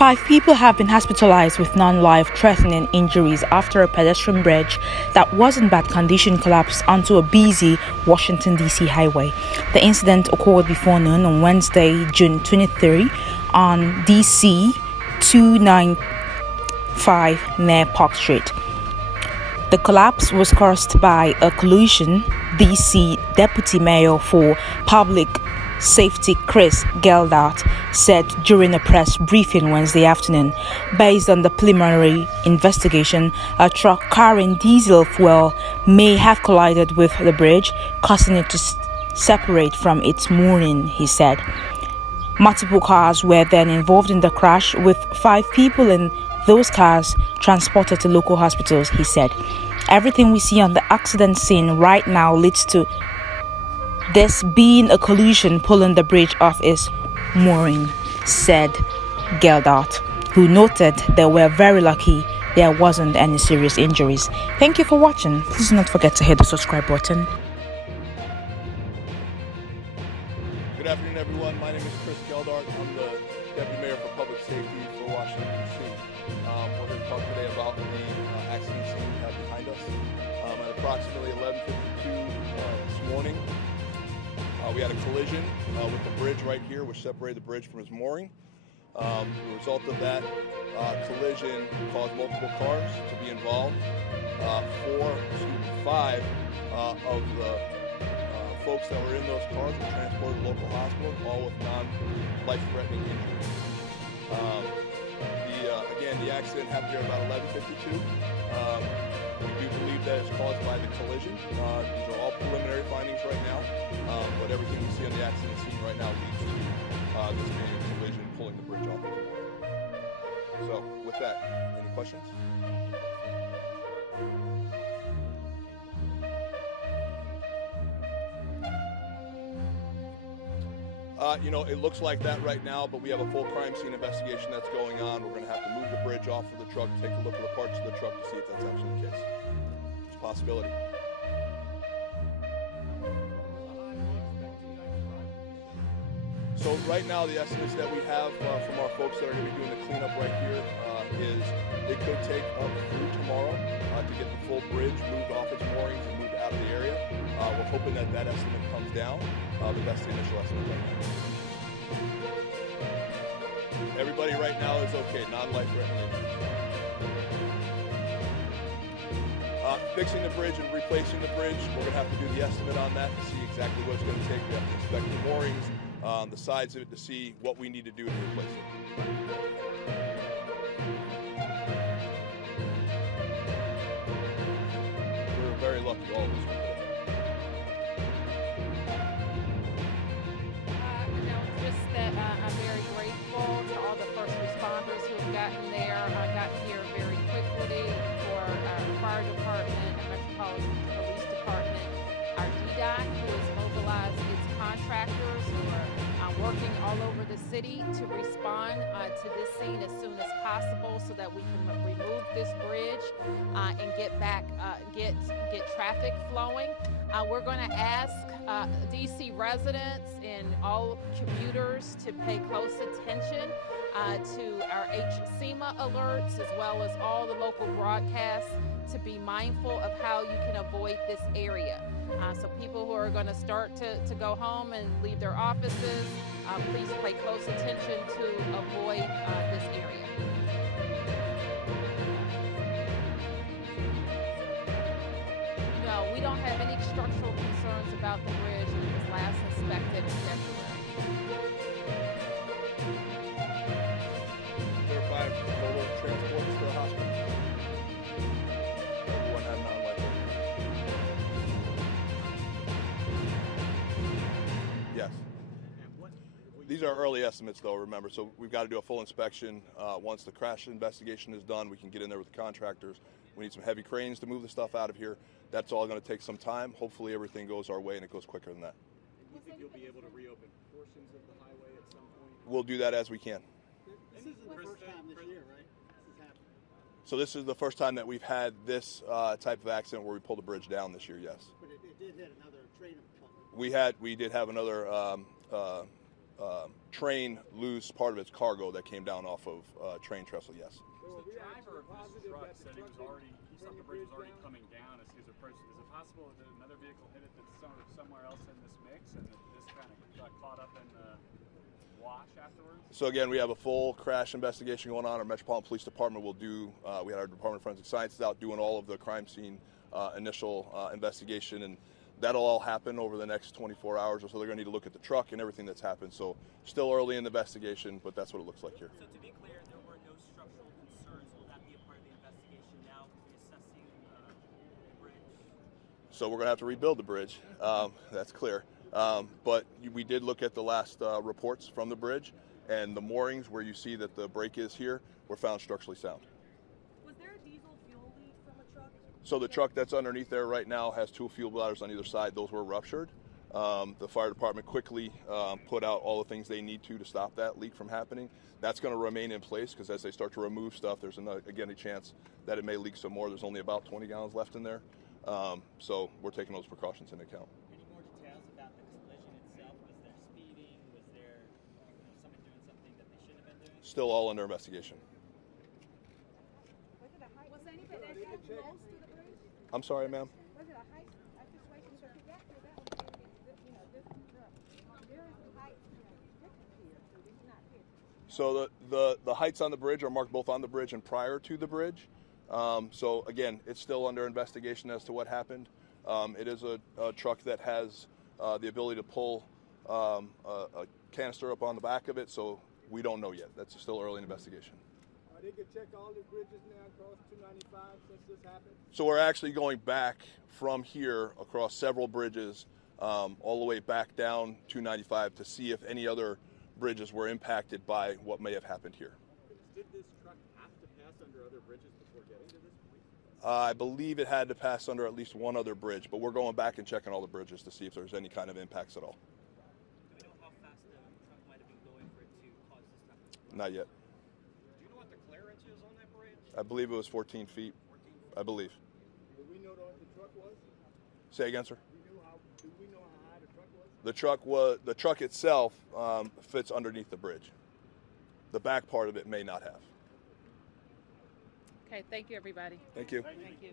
5 people have been hospitalized with non-life-threatening injuries after a pedestrian bridge that was in bad condition collapsed onto a busy Washington, D.C. highway. The incident occurred before noon on Wednesday, June 23, on D.C. 295 near Polk Street. The collapse was caused by a collision, D.C. Deputy Mayor for Public Safety Chris Geldart said during a press briefing Wednesday afternoon. Based on the preliminary investigation, a truck carrying diesel fuel may have collided with the bridge, causing it to separate from its mooring, he said. Multiple cars were then involved in the crash, with 5 people in those cars transported to local hospitals, he said. Everything we see on the accident scene right now leads to this being a collision pulling the bridge off its mooring, said Geldart, who noted they were very lucky there wasn't any serious injuries. Thank you for watching. Please do not forget to hit the subscribe button. Good afternoon, everyone. My name is Chris Geldart. I'm the Deputy Mayor for Public Safety for Washington, D.C. We're going to talk today about the accident scene we have behind us. At approximately 11:52 this morning, we had a collision with the bridge right here, which separated the bridge from its mooring. The result of that collision caused multiple cars to be involved. 5 of the folks that were in those cars were transported to local hospitals, all with non-life-threatening injuries. Again, the accident happened here about 11:52. We do believe that it's caused by the collision. These are all preliminary findings right now, but everything we see on the accident scene right now leads to this being a collision pulling the bridge off the floor. So, with that, any questions? It looks like that right now, but we have a full crime scene investigation that's going on. We're going to have to move the bridge off of the truck, take a look at the parts of the truck to see if that's actually the case. It's a possibility. So right now, the estimates that we have from our folks that are going to be doing the cleanup right here is it could take up through tomorrow to get the full bridge moved off its moorings and moved out of the area. We're hoping that that estimate comes down, but that's the initial estimate right now. Everybody right now is okay, non-life-threatening injuries. Fixing the bridge and replacing the bridge, we're going to have to do the estimate on that to see exactly what it's going to take. We have to inspect the moorings, the sides of it to see what we need to do to replace it. We're very lucky, all of us. I'm very grateful to all the first responders who have gotten here very quickly, for our fire department, our Metropolitan Police Department, our DDOT, who has mobilized its contractors who are working all over the city to respond to this scene as soon as possible so that we can remove this bridge and get traffic flowing. We're going to ask DC residents and all commuters to pay close attention to our HSEMA alerts, as well as all the local broadcasts, to be mindful of how you can avoid this area. So people who are going to start to go home and leave their offices, please pay close attention to avoid this area. No, we don't have any structural concerns about the bridge, and it was last inspected in February. There are 5 total transports to the hospital. Everyone had non-life-threatening. Yes. These are early estimates, though, remember, so we've got to do a full inspection. Once the crash investigation is done, we can get in there with the contractors. We need some heavy cranes to move the stuff out of here. That's all going to take some time. Hopefully everything goes our way and it goes quicker than that. Do you think you'll be able to reopen portions of the highway at some point? We'll do that as we can. This isn't the first time this year, right? This has happened. So this is the first time that we've had this type of accident where we pulled a bridge down this year, yes. But it did hit another train of truck. We did have another train lose part of its cargo that came down off of train trestle, yes. The driver of this truck said he thought the bridge was already coming down as he was approaching. Is it possible that another vehicle hit it that's sort of somewhere else in this mix and that this kind of got caught up in the wash afterwards? So again, we have a full crash investigation going on. Our Metropolitan Police Department will do, we had our Department of Forensic Sciences out doing all of the crime scene initial investigation, and that'll all happen over the next 24 hours or so. They're going to need to look at the truck and everything that's happened. So still early in the investigation, but that's what it looks like here. So to be clear, there were no structural concerns. Will that be a part of the investigation now, reassessing the bridge? So we're going to have to rebuild the bridge. That's clear. But we did look at the last reports from the bridge, and the moorings where you see that the break is here were found structurally sound. Was there a diesel fuel leak from a truck? So the truck that's underneath there right now has 2 fuel bladders on either side. Those were ruptured. The fire department quickly put out all the things they need to stop that leak from happening. That's going to remain in place because as they start to remove stuff, there's again a chance that it may leak some more. There's only about 20 gallons left in there. So we're taking those precautions into account. Any more details about the collision itself? Was there speeding? Was there someone doing something that they shouldn't have been doing? Still all under investigation. Was any pedestrian close to the bridge? I'm sorry, ma'am. Was it a height situation? Because you got to that one, there is a height difference here, so it's not here. So the heights on the bridge are marked both on the bridge and prior to the bridge. So again, it's still under investigation as to what happened. It is a truck that has the ability to pull a canister up on the back of it, so we don't know yet. That's still early in investigation. They could check all the bridges now across 295 since this happened? So we're actually going back from here across several bridges all the way back down 295 to see if any other bridges were impacted by what may have happened here. Did this truck have to pass under other bridges before getting to this point? I believe it had to pass under at least one other bridge, but we're going back and checking all the bridges to see if there's any kind of impacts at all. Do we know how fast the truck might have been going for it to cause this type of... Not yet. Do you know what the clearance is on that bridge? I believe it was 14 feet. 14 feet? I believe. Do we know what the truck was? Say again, sir. Do we know how high the truck was? The truck itself fits underneath the bridge. The back part of it may not have. Okay, thank you, everybody. Thank you. Thank you.